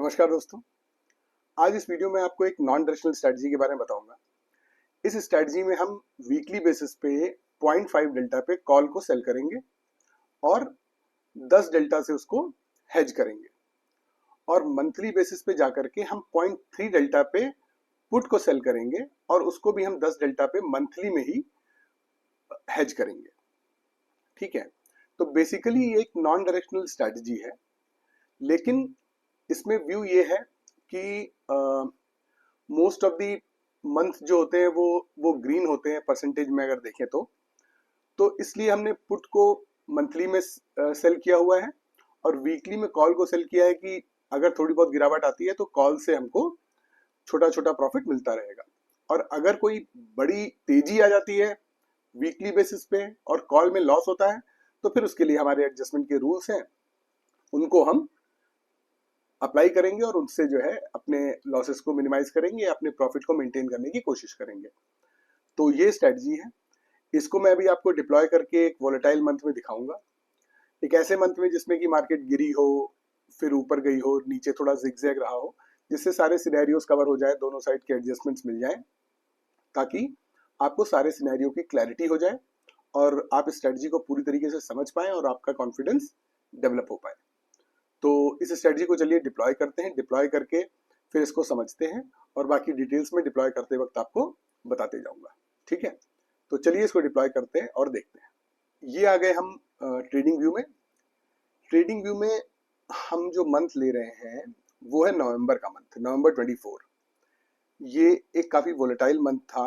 नमस्कार दोस्तों। आज इस वीडियो में आपको एक नॉन डायरेक्शनल स्ट्रेटजी के बारे में बताऊंगा। इस स्ट्रेटजी में हम वीकली बेसिस पे 0.5 डेल्टा पे कॉल को सेल करेंगे और 10 डेल्टा से उसको हेज करेंगे, और मंथली बेसिस पे जाकर के हम 0.3 डेल्टा पे पुट को सेल करेंगे और उसको भी हम 10 डेल्टा पे मंथली में ही हेज करेंगे। ठीक है, तो बेसिकली ये एक नॉन डायरेक्शनल स्ट्रेटजी है, लेकिन इसमें व्यू ये है कि मोस्ट ऑफ दी मंथ जो होते हैं वो ग्रीन होते हैं परसेंटेज में अगर देखें तो इसलिए हमने पुट को मंथली में सेल किया हुआ है और वीकली में कॉल को सेल किया है कि अगर थोड़ी बहुत गिरावट आती है तो कॉल से हमको छोटा छोटा प्रॉफिट मिलता रहेगा, और अगर कोई बड़ी तेजी आ जाती है वीकली बेसिस पे और कॉल में लॉस होता है तो फिर उसके लिए हमारे एडजस्टमेंट के रूल्स हैं, उनको हम अप्लाई करेंगे और उनसे जो है अपने लॉसेस को मिनिमाइज करेंगे, अपने प्रॉफिट को मेंटेन करने की कोशिश करेंगे। तो ये स्ट्रेटजी है। इसको मैं अभी आपको डिप्लॉय करके एक वोलेटाइल मंथ में दिखाऊंगा, एक ऐसे मंथ में जिसमें कि मार्केट गिरी हो, फिर ऊपर गई हो, नीचे थोड़ा जिगजैग रहा हो, जिससे सारे सिनेरियोस कवर हो जाए, दोनों साइड के एडजस्टमेंट्स मिल जाएं, ताकि आपको सारे सिनेरियो की क्लैरिटी हो जाए और आप इस स्ट्रेटजी को पूरी तरीके से समझ पाएं और आपका कॉन्फिडेंस डेवलप हो पाए। तो इस स्ट्रेटजी को चलिए डिप्लॉय करते हैं। डिप्लॉय करके फिर इसको समझते हैं और बाकी डिटेल्स में डिप्लॉय करते वक्त आपको बताते जाऊंगा। ठीक है, तो चलिए इसको डिप्लॉय करते हैं और देखते हैं। ये आ गए हम ट्रेडिंग व्यू में। ट्रेडिंग व्यू में हम जो मंथ ले रहे हैं वो है नवंबर का मंथ, नवंबर 24। ये एक काफ़ी वोलेटाइल मंथ था,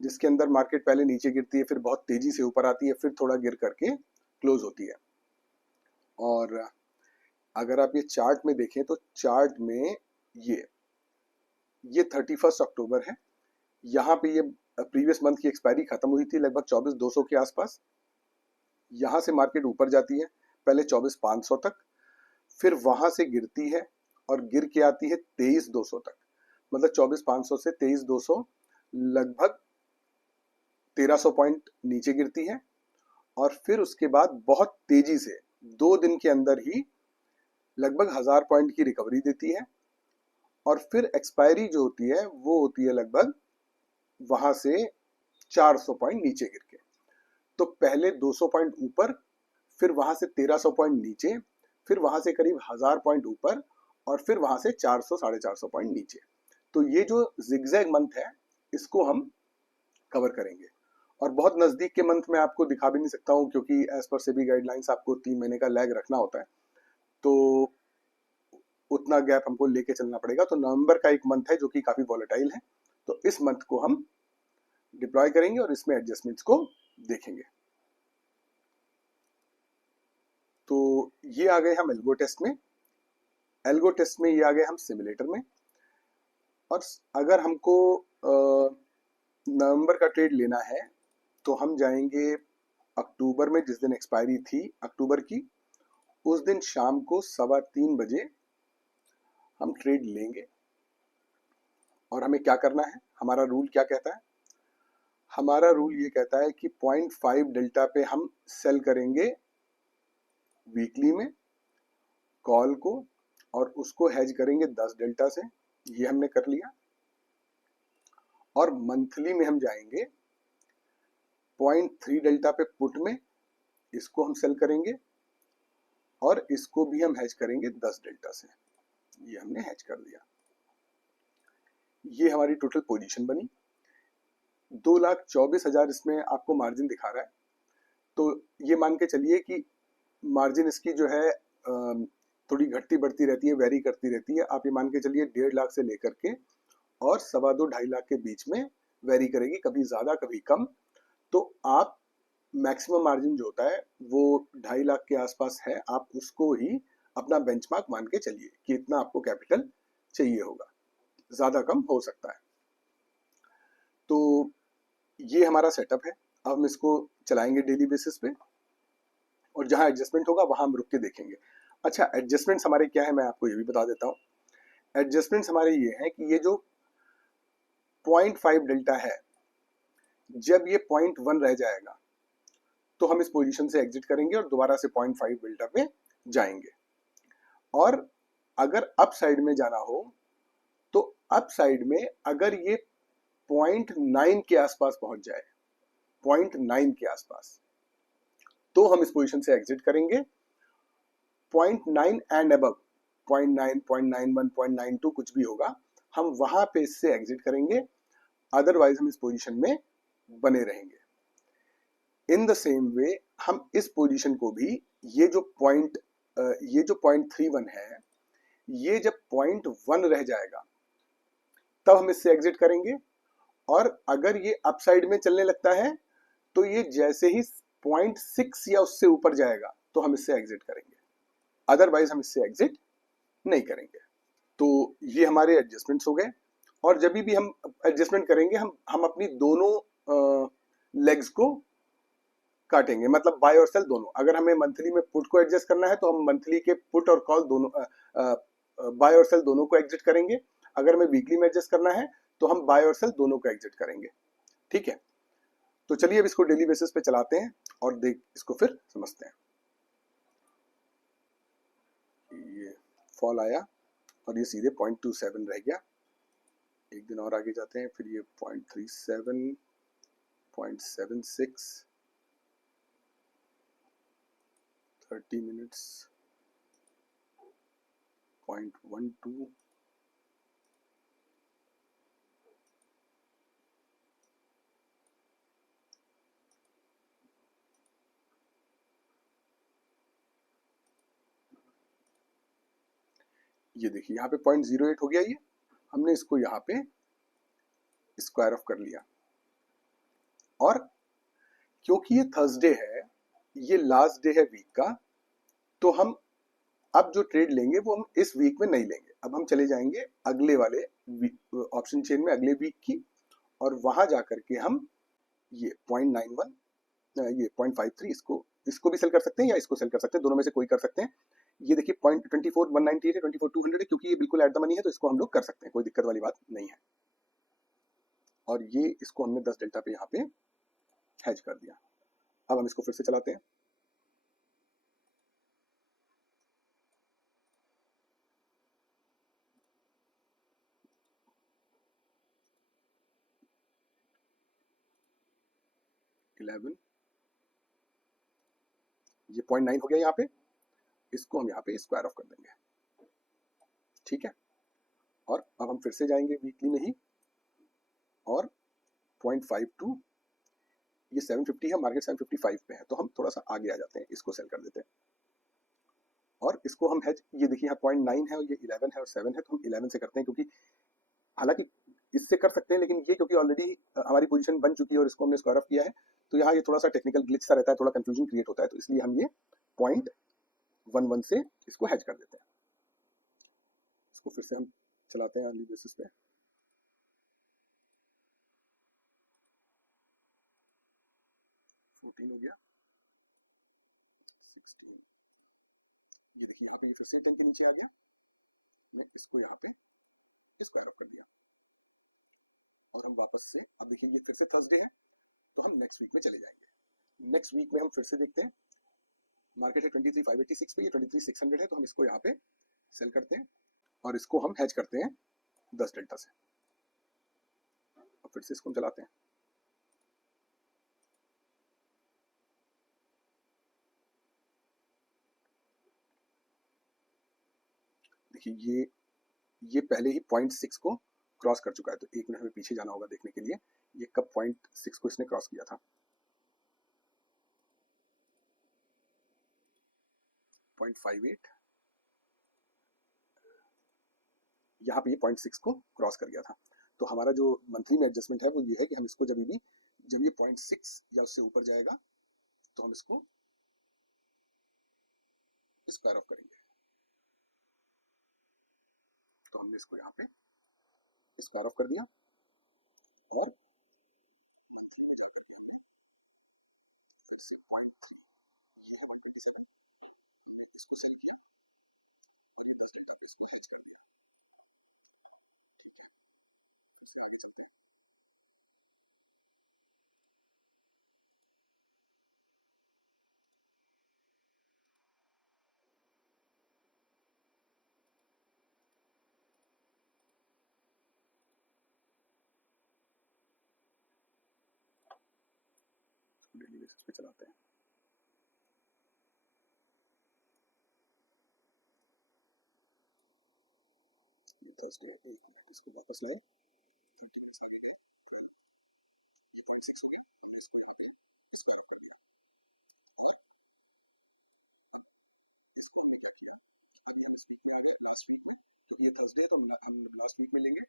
जिसके अंदर मार्केट पहले नीचे गिरती है, फिर बहुत तेजी से ऊपर आती है, फिर थोड़ा गिर करके क्लोज होती है। और अगर आप ये चार्ट में देखें तो चार्ट में ये 31 अक्टूबर है। यहाँ पे ये प्रीवियस मंथ की एक्सपायरी खत्म हुई थी लगभग 24,200 के आसपास। यहाँ से मार्केट ऊपर जाती है पहले 24,500 तक, फिर वहां से गिरती है और गिर के आती है 23,200 तक। मतलब 24,500 से 23,200, लगभग 1,300 पॉइंट नीचे गिरती है, और फिर उसके बाद बहुत तेजी से 2 दिन के अंदर ही लगभग 1,000 पॉइंट की रिकवरी देती है, और फिर एक्सपायरी जो होती है वो होती है लगभग वहां से 400 पॉइंट नीचे गिर के। तो पहले 200 पॉइंट ऊपर, फिर वहां से 1,300 पॉइंट नीचे, फिर वहां से करीब 1,000 पॉइंट ऊपर, और फिर वहां से 400 450 पॉइंट नीचे। तो ये जो जिगजैग मंथ है इसको हम कवर करेंगे, और बहुत नजदीक के मंथ में आपको दिखा भी नहीं सकता हूँ, क्योंकि एज पर सेबी गाइडलाइंस आपको 3 महीने का लैग रखना होता है, तो उतना गैप हमको लेके चलना पड़ेगा। तो नवंबर का एक मंथ है जो कि काफी वॉलेटाइल है, तो इस मंथ को हम डिप्लॉय करेंगे और इसमें एडजस्टमेंट्स को देखेंगे। तो ये आ गए हम एल्गो टेस्ट में। एल्गो टेस्ट में ये आ गए हम सिमुलेटर में। और अगर हमको नवंबर का ट्रेड लेना है तो हम जाएंगे अक्टूबर में, जिस दिन एक्सपायरी थी अक्टूबर की, उस दिन शाम को 3:15 बजे हम ट्रेड लेंगे। और हमें क्या करना है, हमारा रूल क्या कहता है? हमारा रूल ये कहता है कि 0.5 डेल्टा पे हम सेल करेंगे वीकली में कॉल को, और उसको हेज करेंगे 10 डेल्टा से। ये हमने कर लिया। और मंथली में हम जाएंगे 0.3 डेल्टा पे पुट में, इसको हम सेल करेंगे और इसको भी हम हेज करेंगे 10 डेल्टा से। ये हमने हेज कर दिया। ये हमारी टोटल पोजीशन बनी। 2,24,000 इसमें आपको मार्जिन दिखा रहा है। तो ये मान के चलिए कि मार्जिन इसकी जो है थोड़ी घटती बढ़ती रहती है, वेरी करती रहती है। आप ये मान के चलिए 1.5 लाख से लेकर के और 2.25 लाख के बीच में वेरी करेगी, कभी ज़्यादा कभी कम। तो आप मैक्सिमम मार्जिन जो होता है वो 2.5 लाख के आसपास है, आप उसको ही अपना बेंचमार्क मान के चलिए कि इतना आपको कैपिटल चाहिए होगा, ज़्यादा कम हो सकता है। तो ये हमारा सेटअप है। अब हम इसको चलाएंगे डेली बेसिस पे, और जहाँ एडजस्टमेंट होगा वहाँ हम रुक के देखेंगे। अच्छा, एडजस्टमेंट्स हमारे क्या है मैं आपको ये भी बता देता हूँ। एडजस्टमेंट्स हमारे ये हैं कि ये जो 0.5 डेल्टा है, जब ये 0.1 रह जाएगा तो हम इस पोजीशन से एग्जिट करेंगे और दोबारा से 0.5 डेल्टा पे जाएंगे। और अगर अप साइड में जाना हो तो अप साइड में अगर ये 0.9 के आसपास पहुंच जाए, 0.9 के आसपास, तो हम इस पोजीशन से एग्जिट करेंगे। 0.9 एंड अबव, 0.9, 0.91, 0.92 कुछ भी होगा, हम वहां पे इससे एग्जिट करेंगे, अदरवाइज हम इस पोजीशन में बने रहेंगे। इन द सेम वे हम इस पोजीशन को भी, ये जो 0.31 है, ये जब 0.1 रह जाएगा तब हम इससे एग्जिट करेंगे। और अगर ये अपसाइड में चलने लगता है तो ये जैसे ही 0.6 या उससे ऊपर जाएगा तो हम इससे एग्जिट करेंगे, अदरवाइज हम इससे एग्जिट नहीं करेंगे। तो ये हमारे एडजस्टमेंट्स हो गए। और जब भी हम एडजस्टमेंट करेंगे, हम अपनी दोनों लेग्स को काटेंगे, मतलब बाय और सेल दोनों। अगर हमें मंथली में पुट को एडजस्ट करना है तो हम मंथली के पुट और कॉल दोनों, बाय और सेल दोनों को एग्जिट करेंगे। अगर हमें वीकली में एडजस्ट करना है तो हम बाय और सेल दोनों को एग्जिट करेंगे। ठीक है, तो चलिए अब इसको डेली बेसिस पे चलाते हैं और देख इसको फिर समझते हैं। ये फॉल आया और ये सीधे 0.27 रह गया। एक दिन और आगे जाते हैं, फिर ये 0.37, 0.76, 30 मिनट्स, 0.12, ये देखिए यहाँ पे 0.08 हो गया। ये हमने इसको यहाँ पे स्क्वायर ऑफ कर लिया। और क्योंकि ये थर्सडे है, ये लास्ट डे है वीक का, तो हम अब जो ट्रेड लेंगे वो हम इस वीक में नहीं लेंगे। अब हम चले जाएंगे अगले वाले ऑप्शन चेन में, अगले वीक की, और वहां जाकर के हम ये 0.91, ये 0.53, इसको भी सेल कर सकते हैं या इसको सेल कर सकते हैं, दोनों में से कोई कर सकते हैं। ये देखिए 0.24,198 है, 24,200 है, क्योंकि ये बिल्कुल एट द मनी है तो इसको हम लोग कर सकते हैं, कोई दिक्कत वाली बात नहीं है। और ये इसको हमने 10 डेल्टा पे यहाँ पे हैज कर दिया। अब हम इसको फिर से चलाते हैं। इलेवन, ये 0.9 हो गया यहाँ पे, इसको हम यहाँ पे स्क्वायर ऑफ कर देंगे। ठीक है, और अब हम फिर से जाएंगे वीकली में ही, और 0.52, ये 750 है, मार्केट 755 पे है, तो हम थोड़ा सा आगे आ जाते हैं, इसको सेल कर देते हैं। और इसको हम हैज, ये देखिए यहाँ 0.9 है और ये 11 है और 7 है, तो हम 11 से करते हैं, क्योंकि हालांकि इससे कर सकते हैं, लेकिन ये क्योंकि ऑलरेडी हमारी पोजीशन बन चुकी है और इसको हमने स्क्वायर ऑफ किया है, तो यहाँ ये थोड़ा सा टेक्निकल ग्लिच सा रहता है, थोड़ा कंफ्यूजन क्रिएट होता है, तो इसलिए हम ये 0.11 से इसको हैज कर देते हैं। इसको फिर से हम चलाते हैं अर्ली बेसिस पे। 14 हो गया, 16, ये देखिए यहाँ पे ये फिर से 10 के नीचे आ गया, मैं इसको यहाँ पे स्क्वायर ऑफ कर दिया। और हम वापस से, अब देखिए ये फिर से थर्सडे है, तो हम नेक्स्ट वीक में चले जाएंगे। नेक्स्ट वीक में हम फिर से देखते हैं, मार्केट है 23,586 पे, ये 23,600 है, तो हम इसको यहाँ पे सेल करते हैं और इसको हम हैज करते हैं 10 डेल्टा से। और फिर से इसको हम चलाते हैं। देखिए ये पहले ही 0.6 को क्रॉस कर चुका है, तो एक मिनट हमें पीछे जाना होगा देखने के लिए ये कब 0.6 को इसने क्रॉस किया था। 0.58, यहाँ पे ये 0.6 को क्रॉस कर गया था। तो हमारा जो मंथली में एडजस्टमेंट है वो ये है कि हम इसको जब ये 0.6 या उससे ऊपर जाएगा तो हम इसको स्क्वायर ऑफ करेंगे। तो हमने इसको यहाँ पे स्क्वायर ऑफ कर दिया और इसको सेल किया, 10 डेल्टा पे इसको हैच कर दिया। फिर से आगे चलते हैं। चलाते हैं। थर्सडे इसको वापस लाए, ये 0.6 हो गया, इसको इसको हमने क्या किया, इस वीक में आएगा लास्ट वीक में, क्योंकि ये थर्सडे है तो हम लास्ट वीक में लेंगे।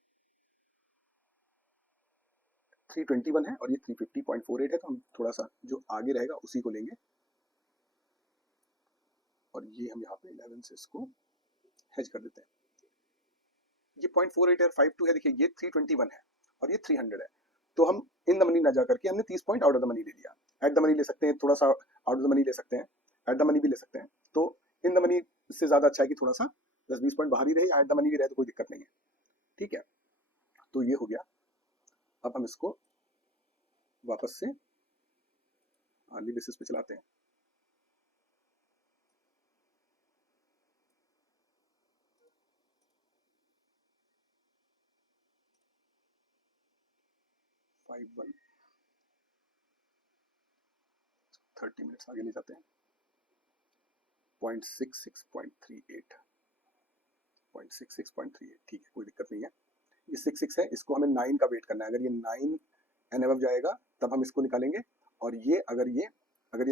321 है और ये 350.48 है, तो हम थोड़ा सा जो आगे रहेगा उसी को लेंगे और ये हम यहाँ पे 11 से इसको हेज कर देते हैं। ये 0.48 है, 52 है, देखिए ये 321 है और ये 300 है, तो हम इन द मनी ना जा करके हमने 30 point out of the money ले लिया। एट द मनी ले सकते हैं, थोड़ा सा आउट ऑफ द मनी ले सकते हैं, एट द मनी भी ले सकते हैं, तो इन द मनी से ज़्यादा अच्छा है कि थोड़ा सा 10-20 पॉइंट बाहर ही रहे, एट द मनी भी रहे तो कोई दिक्कत नहीं है, ठीक है। तो ये हो गया। अब हम इसको वापस से अर्ली बेसिस पे चलाते हैं। फाइव वन 30 मिनट्स आगे ले जाते हैं। 0.66.38 0.66.38, ठीक है, कोई दिक्कत नहीं है। ये 66 है, इसको हमें 9 का वेट करना है। अगर ये 9 एंड अबव जाएगा तब हम इसको निकालेंगे, और ये अगर ये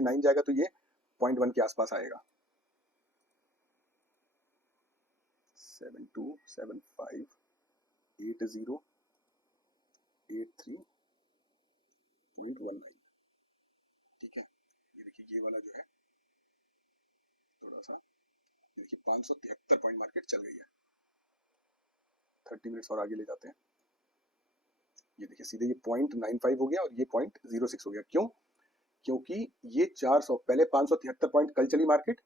9 जाएगा तो ये 0.1 के आसपास आएगा। 72758083.19, ठीक है। ये देखिए ये वाला जो है थोड़ा सा, ये देखिए 573 पॉइंट मार्केट चल गई है। 30 मिनट्स और आगे ले जाते हैं। ये देखिए सीधे ये 0.95 हो गया और ये 0.06 हो गया। क्यों? क्योंकि ये 400 पहले 573 पॉइंट कल चली मार्केट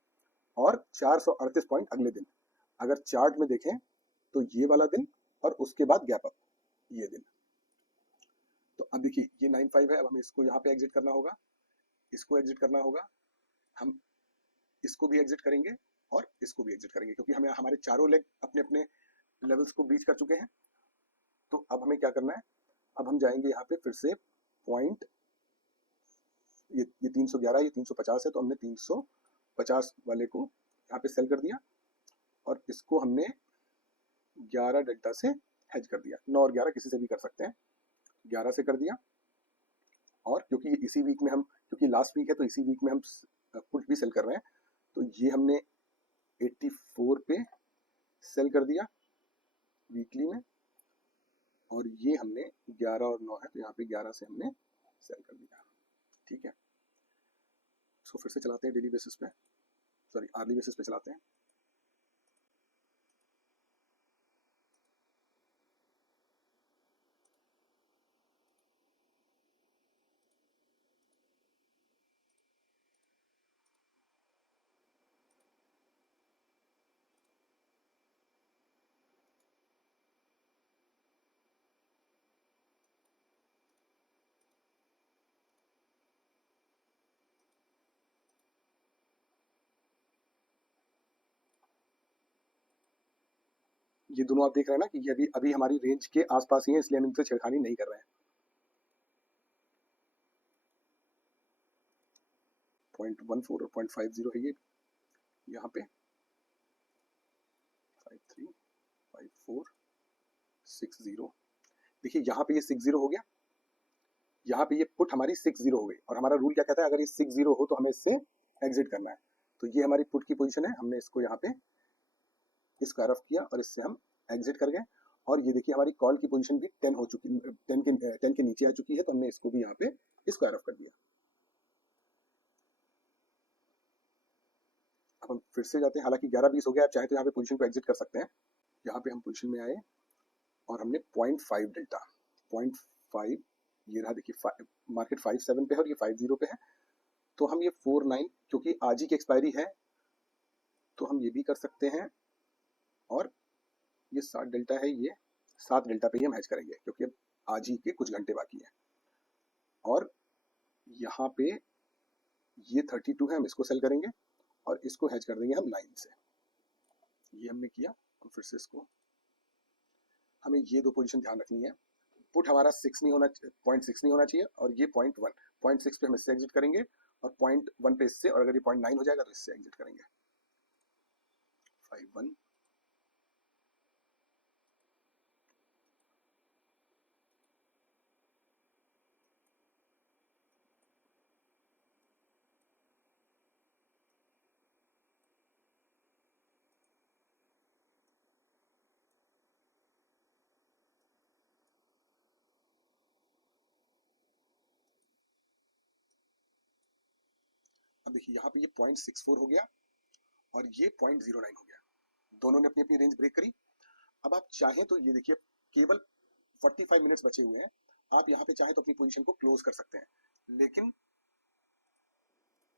और 438 पॉइंट अगले दिन। अगर चार्ट में देखें तो ये वाला दिन और उसके बाद गैप अप ये दिन। तो अब देखिए ये 95 है, अब हमें इसको यहाँ पे एग्जिट करना होगा, इसको एग्जिट करना होगा, हम इसको भी एग्जिट करेंगे और इसको भी एग्जिट करेंगे, क्योंकि हमें हमारे चारों लेग अपने अपने लेवल्स को ब्रीच कर चुके हैं। तो अब हमें क्या करना है, अब हम जाएंगे यहाँ पे फिर से पॉइंट, ये 311, ये 350 है, तो हमने 350 वाले को यहाँ पे सेल कर दिया और इसको हमने 11 डेल्टा से हेज कर दिया। 9 और 11 किसी से भी कर सकते हैं, 11 से कर दिया। और क्योंकि इसी वीक में हम, क्योंकि लास्ट वीक है तो इसी वीक में हम पुट भी सेल कर रहे हैं, तो ये हमने 84 पे सेल कर दिया वीकली में, और ये हमने 11 और 9 है तो यहाँ पे 11 से हमने सेल कर दिया, ठीक है। इसको फिर से चलाते हैं डेली बेसिस पे, सॉरी आर्ली बेसिस पे चलाते हैं। ये दोनों आप देख रहे हैं ना कि ये अभी अभी हमारी रेंज के आसपास ही है, इसलिए हम इनसे छेड़खानी नहीं कर रहे हैं। 0.14 और 0.50 है ये यहाँ पे, 535460। देखिए यहाँ पे ये 60 हो गया, यहाँ पे ये पुट हमारी 60 हो गई, और हमारा रूल क्या कहता है, अगर ये 60 हो तो हमें इससे एग्जिट करना है। तो ये हमारी पुट की पोजीशन है, हमने इसको यहाँ पे स्क्वायर ऑफ किया और इससे हम एग्जिट कर गए। और ये देखिए हमारी कॉल की पोजीशन भी 10 हो चुकी, 10 के नीचे आ चुकी है, तो हमने इसको भी यहाँ पे स्क्वायर ऑफ कर दिया। अब हम फिर से जाते हैं, हालांकि 11-20 हो गया, आप चाहे तो यहाँ पे पोजीशन को एग्जिट कर सकते हैं। यहाँ पे हम पोजीशन में आए और हमने 0.5 डेल्टा 0.5, ये रहा देखिए, मार्केट 57 पे है और ये 50 पे है, तो हम ये 49, क्योंकि आज ही की एक्सपायरी है तो हम ये भी कर सकते हैं, और ये 7 डेल्टा है, ये 7 डेल्टा पे ही हम हैच करेंगे क्योंकि अब आज ही के कुछ घंटे बाकी है। और यहाँ पे ये 32 है, हम इसको सेल करेंगे और इसको हैच कर देंगे हम 9 से। ये हमने किया। हम फिर से इसको, हमें ये दो पोजीशन ध्यान रखनी है, पुट हमारा 6 नहीं होना, 0.6 नहीं होना चाहिए, और ये 0.1, 0.6 पे हम इससे एग्जिट करेंगे और 0.1 पे इससे, और अगर ये 0.9 हो जाएगा तो इससे एग्जिट करेंगे। 51 अब देखिए यहाँ पे ये 0.64 हो गया और ये 0.09 हो गया, दोनों ने अपनी अपनी रेंज ब्रेक करी। अब आप चाहें तो ये देखिए केवल 45 मिनट्स बचे हुए हैं, आप यहाँ पे चाहें तो अपनी पोजीशन को क्लोज कर सकते हैं, लेकिन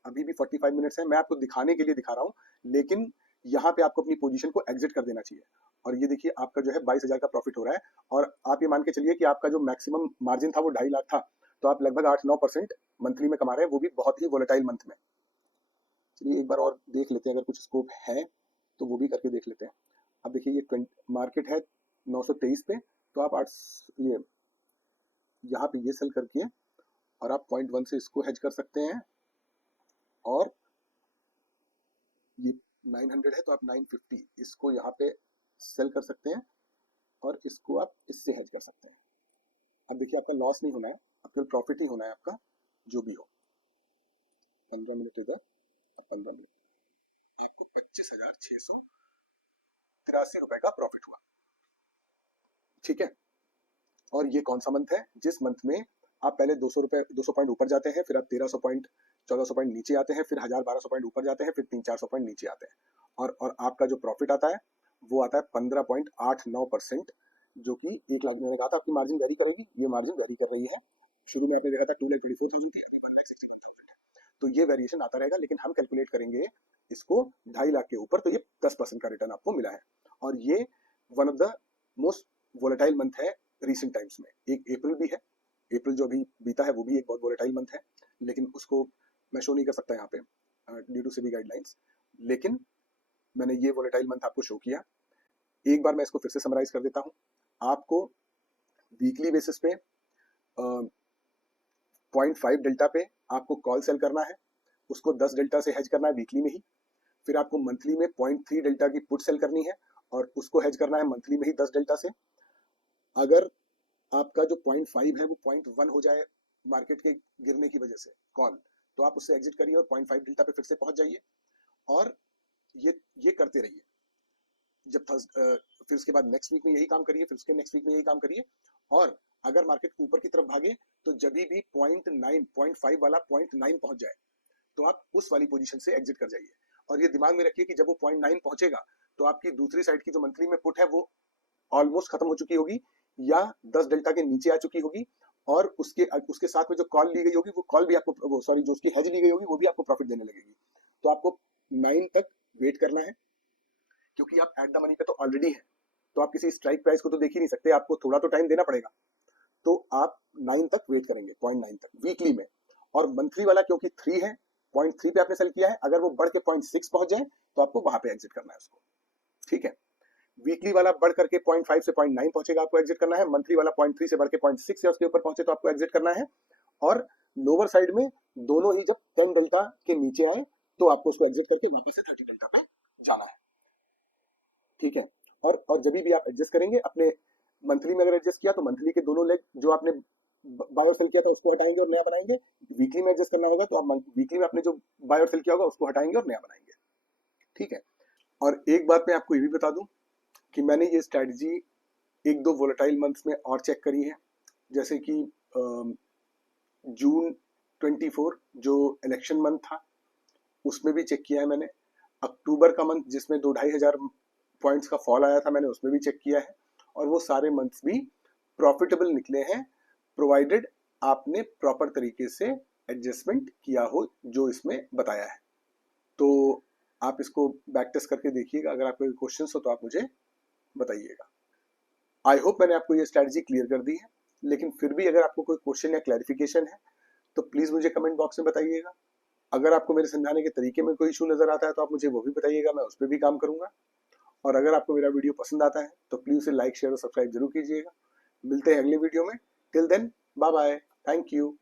अभी भी 45 मिनट्स है, मैं आपको दिखाने के लिए दिखा रहा हूँ, लेकिन यहाँ पे आपको अपनी पोजीशन को एग्जिट कर देना चाहिए। और ये देखिए आपका जो है 22,000 का प्रॉफिट हो रहा है, और आप ये मान के चलिए कि आपका जो मैक्सिमम मार्जिन था वो 2.5 लाख था, तो आप लगभग 8-9% मंथली में कमा रहे हैं, वो भी बहुत ही वोलेटाइल मंथ में। चलिए एक बार और देख लेते हैं, अगर कुछ स्कोप है तो वो भी करके देख लेते हैं। अब देखिए ये मार्केट है 923 पे, तो आप 8 ये यहाँ पे ये सेल करके और आप 0.1 से इसको हेज कर सकते हैं, और ये 900 है तो आप 950 इसको यहाँ पे सेल कर सकते हैं, और इसको आप इससे हेज कर सकते हैं। अब देखिए आपका लॉस नहीं होना है, आपका प्रॉफिट ही होना है आपका, जो भी हो। 15 मिनट इधर, अब 15 मिनट, आपको 25,683 रुपए का प्रॉफिट हुआ। ठीक है, और ये कौन सा मंथ है? जिस मंथ में आप पहले 200 पॉइंट ऊपर जाते हैं, फिर आप 1300 पॉइंट 1400 पॉइंट नीचे आते हैं, फिर 1000-1200 पॉइंट ऊपर जाते हैं, फिर 300-400 पॉइंट नीचे आते हैं, और आपका जो प्रॉफिट आता है वो आता है 15.89%, जो कि 1 लाख। मैंने कहा था आपकी मार्जिन वेरी करेगी, ये मार्जिन वेरी कर रही है। शुरू में आपने देखा था 2,24,000 थी, 1,61,000 है, तो ये वेरिएशन आता रहेगा, लेकिन हम कैलकुलेट करेंगे इसको 2.5 लाख के ऊपर, तो ये 10% का रिटर्न आपको मिला है। और ये one of the most volatile month है रिसेंट टाइम्स में। एक अप्रैल भी है, अप्रैल जो अभी बीता है वो भी एक बहुत वोलेटाइल मंथ है, लेकिन उसको मैं शो नहीं कर सकता यहाँ पे ड्यू टू सेबी गाइडलाइंस, लेकिन मैंने ये वोलेटाइल मंथ आपको शो किया। एक बार मैं इसको फिर से समराइज कर देता हूँ। आपको वीकली बेसिस पे 0.5 डेल्टा पे आपको कॉल सेल करना है, उसको 10 डेल्टा से हेज करना है वीकली में ही। फिर आपको मंथली में 0.3 डेल्टा की पुट सेल करनी है, और उसको हेज करना है मंथली में ही 10 डेल्टा से। अगर आपका जो 0.5 है वो 0.1 हो जाए मार्केट के गिरने की वजह से कॉल, तो आप उससे एग्जिट करिए और 0.5 डेल्टा पे फिर से पहुंच जाइए, और ये करते रहिए। जब फिर उसके बाद नेक्स्ट वीक में यही काम करिए, फिर उसके नेक्स्ट वीक में यही काम करिए, और अगर मार्केट ऊपर की तरफ भागे तो जब भी 0.5 वाला 0.9 पहुंच जाए तो आप उस वाली पोजीशन से एग्जिट कर जाइए। और ये दिमाग में रखिए कि जब वो 0.9 पहुंचेगा तो आपकी दूसरी साइड की जो मंथली में पुट है वो ऑलमोस्ट खत्म हो चुकी होगी, या 10 डेल्टा के नीचे आ चुकी होगी, और उसके साथ में जो कॉल ली गई होगी वो कॉल भी आपको, सॉरी, जो उसकी हेज ली गई होगी वो भी आपको प्रॉफिट देने लगेगी। तो आपको 9 तक वेट करना है, क्योंकि आप एट द मनी पे तो ऑलरेडी है, तो आप किसी स्ट्राइक प्राइस को तो देख ही नहीं सकते, आपको थोड़ा तो टाइम देना पड़ेगा। तो आप 9 तक वेट करेंगे, 0.9 तक वीकली में। और मंथली वाला क्योंकि 3 है, 0.3 पे आपने सेल किया है, अगर वो बढ़ के 0.6 पहुंच जाए तो आपको वहां पे एग्जिट करना है उसको। ठीक है, वीकली वाला बढ़ करके 0.5 से 0.9 पहुंचेगा, आपको एग्जिट करना है। मंथली वाला 0.3 से बढ़ के 0.6 या उसके ऊपर पहुंचे तो आपको एग्जिट करना है। और लोअर साइड में दोनों ही जब 10 डेल्टा के नीचे आए तो आपको उसको एग्जिट करके वापस से 30 डेल्टा पे जाना है। ठीक है, और जब भी आप एडजस्ट करेंगे अपने मंथली में, अगर एडजस्ट किया तो मंथली के दोनों लेग जो आपने बाय और सेल किया था उसको हटाएंगे और नया बनाएंगे। वीकली में एडजस्ट करना होगा तो आप वीकली में आपने जो बाय और सेल किया होगा उसको हटाएंगे और नया बनाएंगे। ठीक है, और एक बात मैं आपको ये भी बता दूं कि मैंने ये स्ट्रैटेजी 1-2 वोलेटाइल मंथ्स में और चेक करी है, जैसे कि जून 24 जो इलेक्शन मंथ था उसमें भी चेक किया है मैंने। अक्टूबर का मंथ जिसमें 2-2,500 पॉइंट्स का फॉल आया था मैंने उसमें भी चेक किया है, और वो सारे मंथ्स भी प्रॉफिटेबल निकले हैं, प्रोवाइडेड आपने प्रॉपर तरीके से एडजस्टमेंट किया हो जो इसमें बताया है। तो आप इसको बैक टेस्ट करके देखिएगा, अगर आपको क्वेश्चन हो तो आप मुझे बताइएगा। आई होप मैंने आपको ये स्ट्रैटेजी क्लियर कर दी है, लेकिन फिर भी अगर आपको कोई क्वेश्चन या क्लैरिफिकेशन है तो प्लीज मुझे कमेंट बॉक्स में बताइएगा। अगर आपको मेरे समझाने के तरीके में कोई इशू नजर आता है तो आप मुझे वो भी बताइएगा, मैं उस पर भी काम करूंगा। और अगर आपको मेरा वीडियो पसंद आता है तो प्लीज उसे लाइक, शेयर और सब्सक्राइब जरूर कीजिएगा। मिलते हैं अगले वीडियो में। Till then, bye bye, thank you.